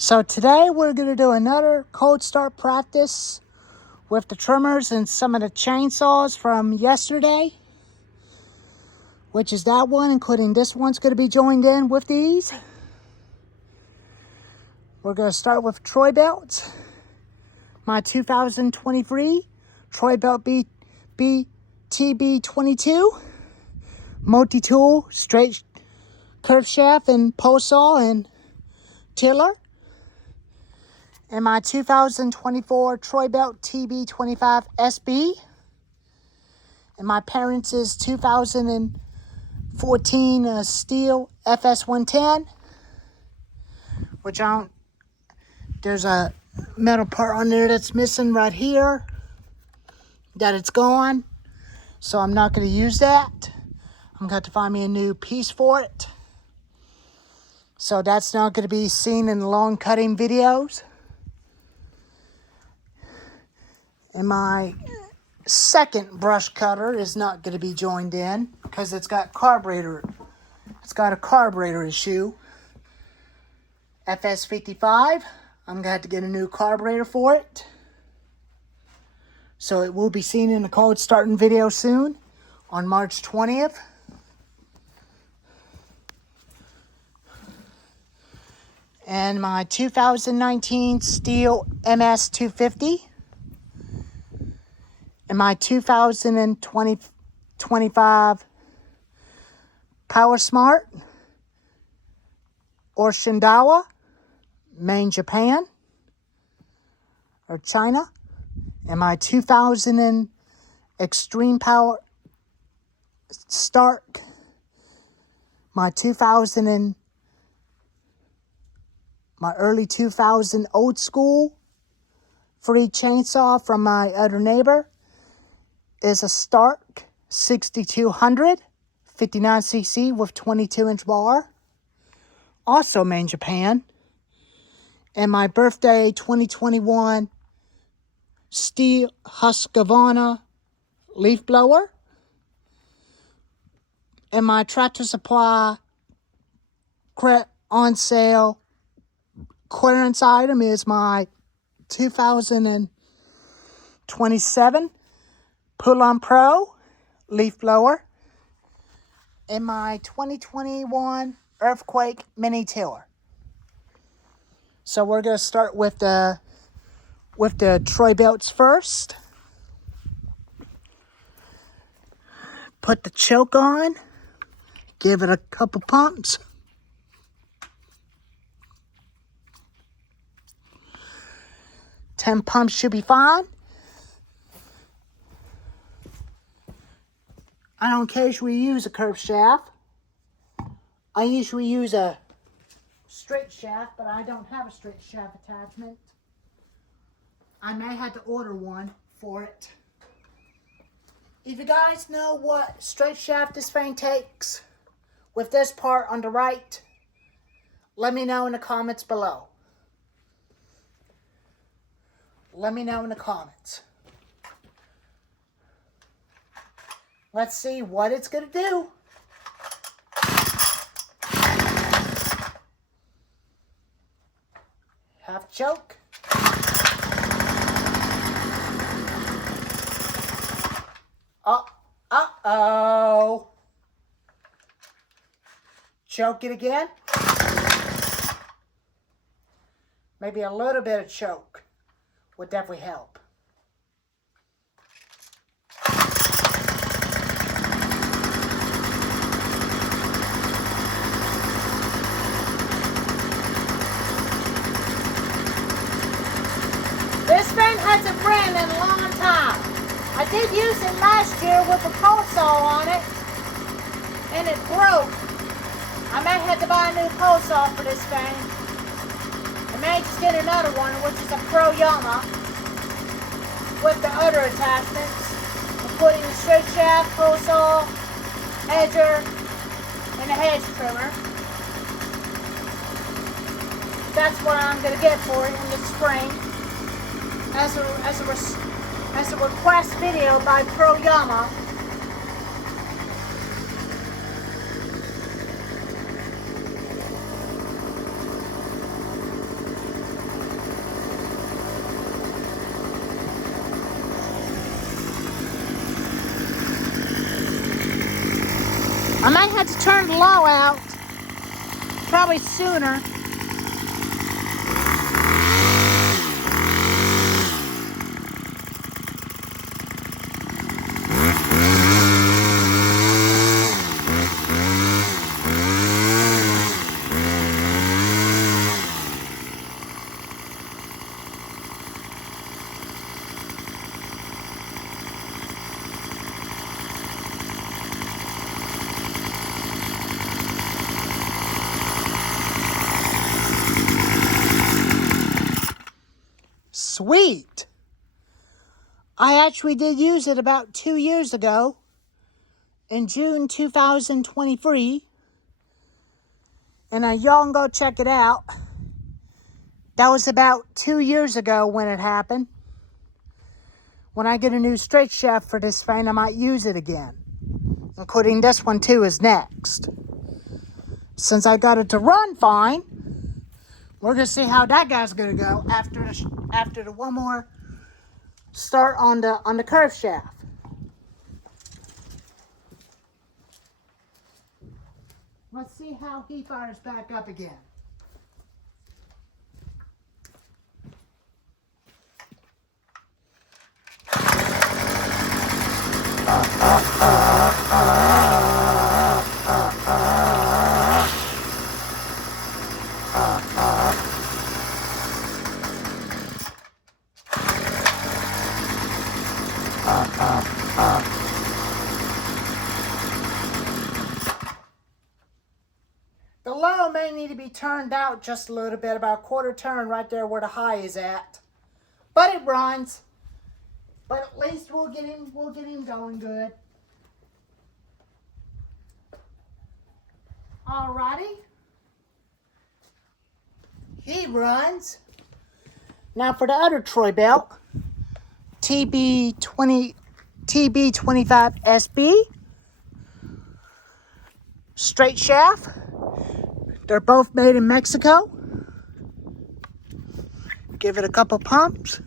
So today we're going to do another cold start practice with the trimmers and some of the chainsaws from yesterday, which is that one, including this one's going to be joined in with these. We're going to start with Troy-Bilt, my 2023 Troy-Bilt TB22 multi-tool straight curve shaft and pole saw and tiller. And my 2024 Troy-Bilt TB25 SB. And my parents' 2014 Stihl FS110. Which there's a metal part on there that's missing right here. That it's gone. So I'm not going to use that. I'm going to have to find me a new piece for it. So that's not going to be seen in the long cutting videos. And my second brush cutter is not going to be joined in because it's got a carburetor issue. FS55. I'm going to have to get a new carburetor for it. So it will be seen in the cold starting video soon on March 20th. And my 2019 Stihl MS250. And my 2025 PowerSmart or Shindawa, Maine, Japan, or China. And my 2000 Extreme Power Stark, my early 2000 old school free chainsaw from my other neighbor is a Stark 6200 59cc with 22-inch bar, also Maine, Japan. And my birthday 2021 Stihl Husqvarna leaf blower. And my Tractor Supply on sale clearance item is my 2027 Poulan Pro leaf blower and my 2021 Earthquake mini tiller. So we're going to start with the Troy-Bilts first. Put the choke on. Give it a couple pumps. Ten pumps should be fine. I don't occasionally use a curved shaft. I usually use a straight shaft, but I don't have a straight shaft attachment. I may have to order one for it. If you guys know what straight shaft this thing takes with this part on the right, let me know in the comments below. Let me know in the comments. Let's see what it's going to do. Half choke. Uh-oh. Choke it again. Maybe a little bit of choke would definitely help. This thing hasn't ran in a long time. I did use it last year with a pole saw on it, and it broke. I may have to buy a new pole saw for this thing. I may just get another one, which is a Pro Yama, with the other attachments, including the straight shaft, pole saw, edger, and a hedge trimmer. That's what I'm going to get for it in the spring. As a request video by Pro Yama. had to turn the low out probably sooner. Sweet. I actually did use it about 2 years ago in June 2023. And y'all can go check it out. That was about 2 years ago when it happened. When I get a new straight shaft for this thing, I might use it again. Including this one too is next. Since I got it to run fine, we're going to see how that guy's going to go after the one more start on the curve shaft. Let's see how he fires back up again. The low may need to be turned out just a little bit, about a quarter turn right there where the high is at. But it runs. But at least we'll get him going good. Alrighty. He runs. Now for the other Troy belt, TB25 SB. Straight shaft. They're both made in Mexico. Give it a couple pumps.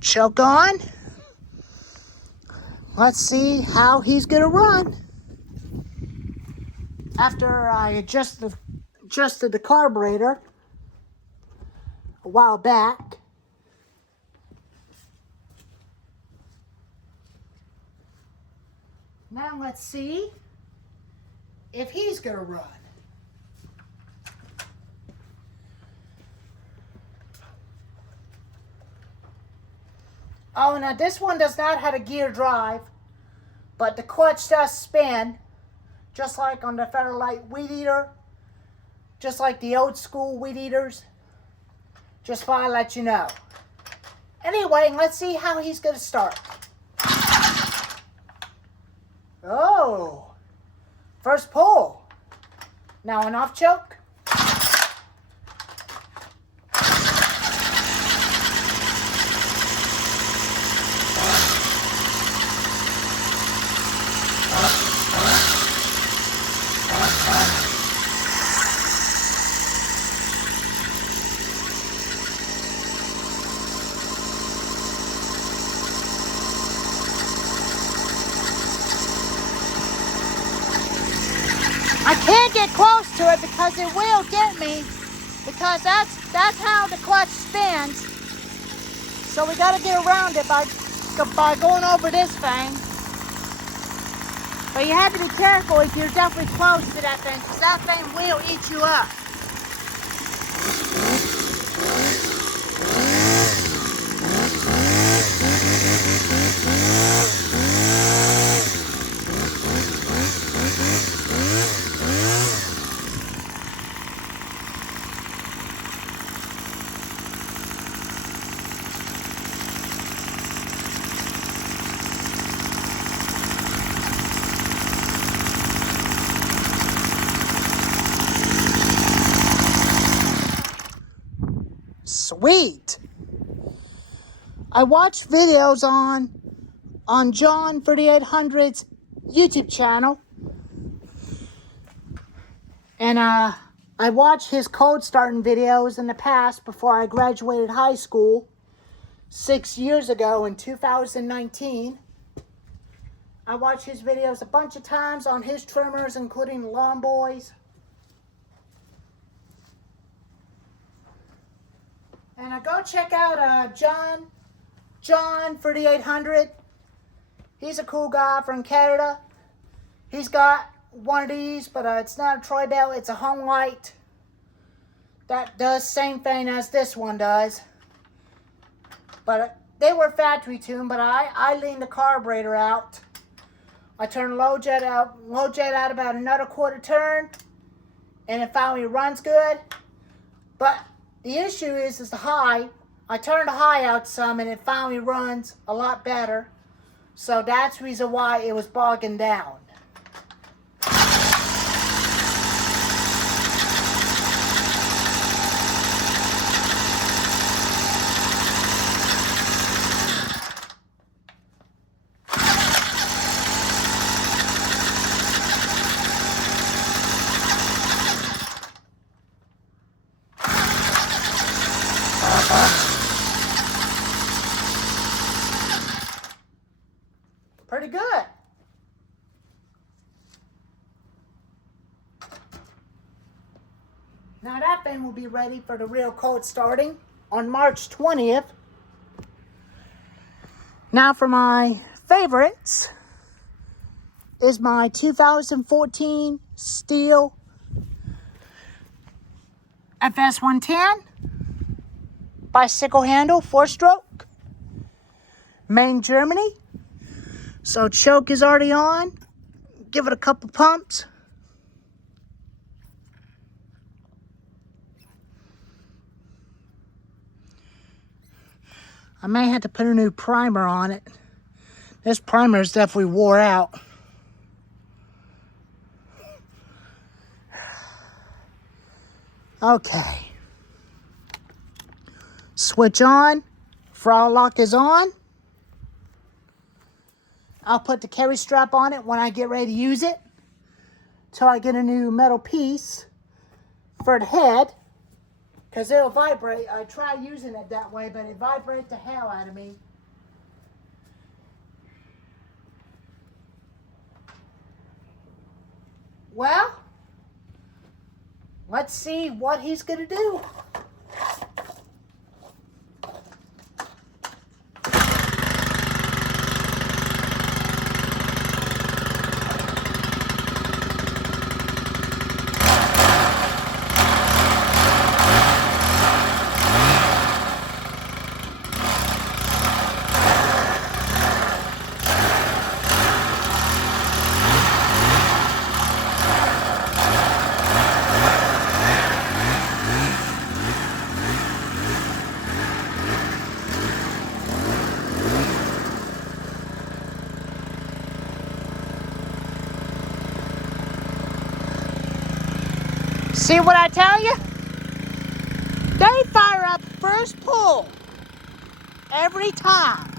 Choke on. Let's see how he's gonna run. After I adjusted the carburetor a while back. Now let's see if he's gonna run. Oh, now this one does not have a gear drive, but the clutch does spin, just like on the Federlite Weed Eater, just like the old school Weed Eaters. Just thought I'd let you know. Anyway, let's see how he's gonna start. Oh, first pull. Now an off choke. I can't get close to it because it will get me, because that's how the clutch spins. So we got to get around it by going over this thing. But you have to be careful if you're definitely close to that thing, because that thing will eat you up. Sweet. I watch videos on John 3800's YouTube channel. And I watched his cold starting videos in the past before I graduated high school. 6 years ago in 2019. I watch his videos a bunch of times on his trimmers, including Lawn Boys. And I go check out John 3800. He's a cool guy from Canada. He's got one of these, but it's not a Troy-Bill, it's a Homelite. That does same thing as this one does. But they were factory tuned, but I leaned the carburetor out. I turned low jet out about another quarter turn, and it finally runs good. But the issue is the high. I turned the high out some, and it finally runs a lot better. So that's the reason why it was bogging down. Pretty good. Now that thing will be ready for the real coat starting on March 20th. Now for my favorites is my 2014 Stihl FS110 bicycle handle 4-stroke, Maine, Germany. So choke is already on. Give it a couple pumps. I may have to put a new primer on it. This primer is definitely wore out. Okay. Switch on. Throttle lock is on. I'll put the carry strap on it when I get ready to use it. Till I get a new metal piece for the head. Because it'll vibrate. I try using it that way, but it vibrates the hell out of me. Well, let's see what he's going to do. See what I tell you? They fire up first pull every time.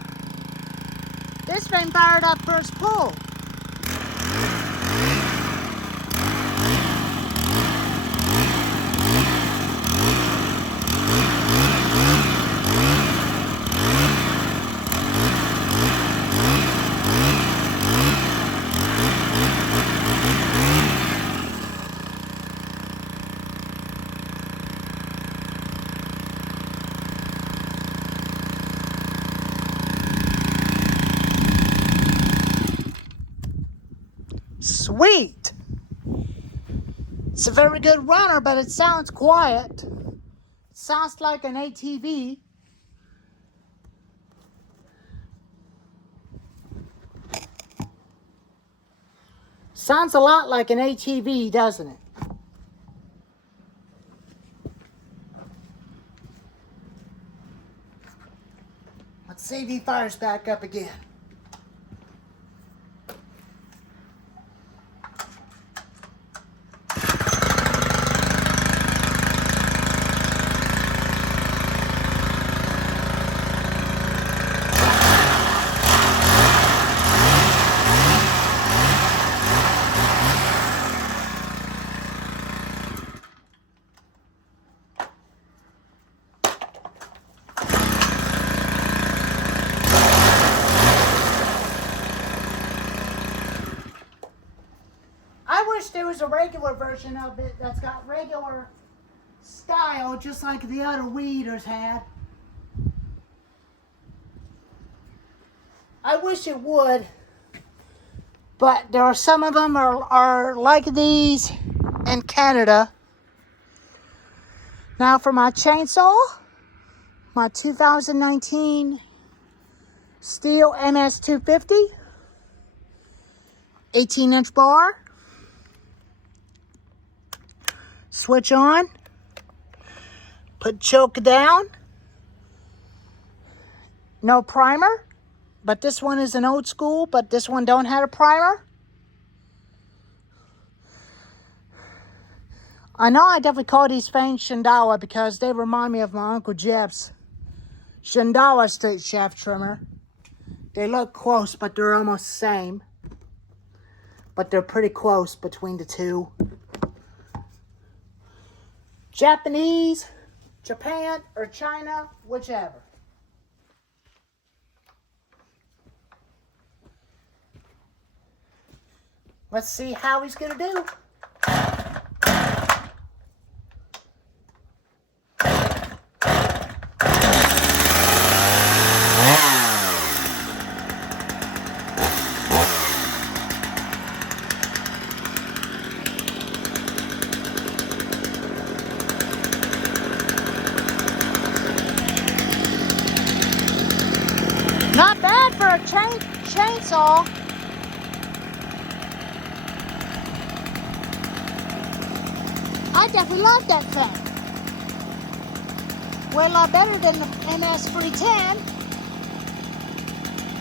This thing fired up first pull. Sweet. It's a very good runner, but it sounds quiet. It sounds like an ATV. Sounds a lot like an ATV, doesn't it? Let's see if he fires back up again. I wish there was a regular version of it that's got regular style, just like the other weed eaters had. I wish it would, but there are some of them are like these in Canada. Now for my chainsaw, my 2019 Stihl MS250, 18-inch bar. Switch on, put choke down. No primer, but this one is an old school, but this one don't have a primer. I know I definitely call these fangs Shindaiwa because they remind me of my Uncle Jeff's Shindaiwa straight shaft trimmer. They look close, but they're almost the same. But they're pretty close between the two. Japanese, Japan, or China, whichever. Let's see how he's gonna do. Not bad for a chainsaw. I definitely love that thing. Way a lot better than the MS310.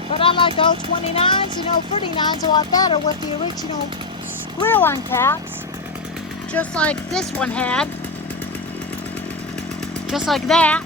But I like the 029s and 039s a lot better with the original squirrel caps. Just like this one had. Just like that.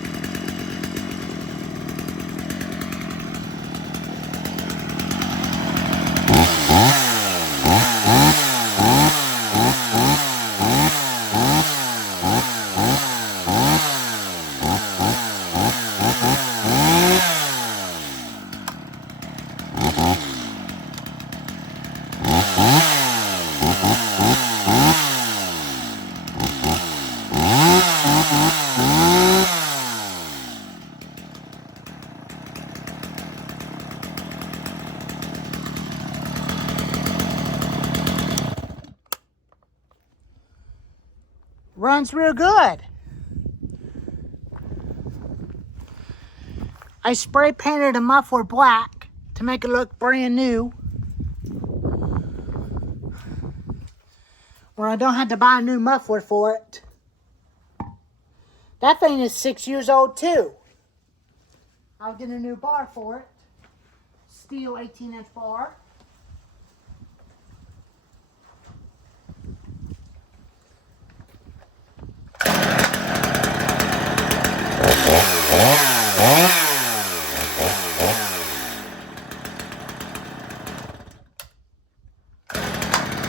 Runs real good. I spray painted the muffler black to make it look brand new. Where I don't have to buy a new muffler for it. That thing is 6 years old too. I'll get a new bar for it. Stihl 18-inch bar.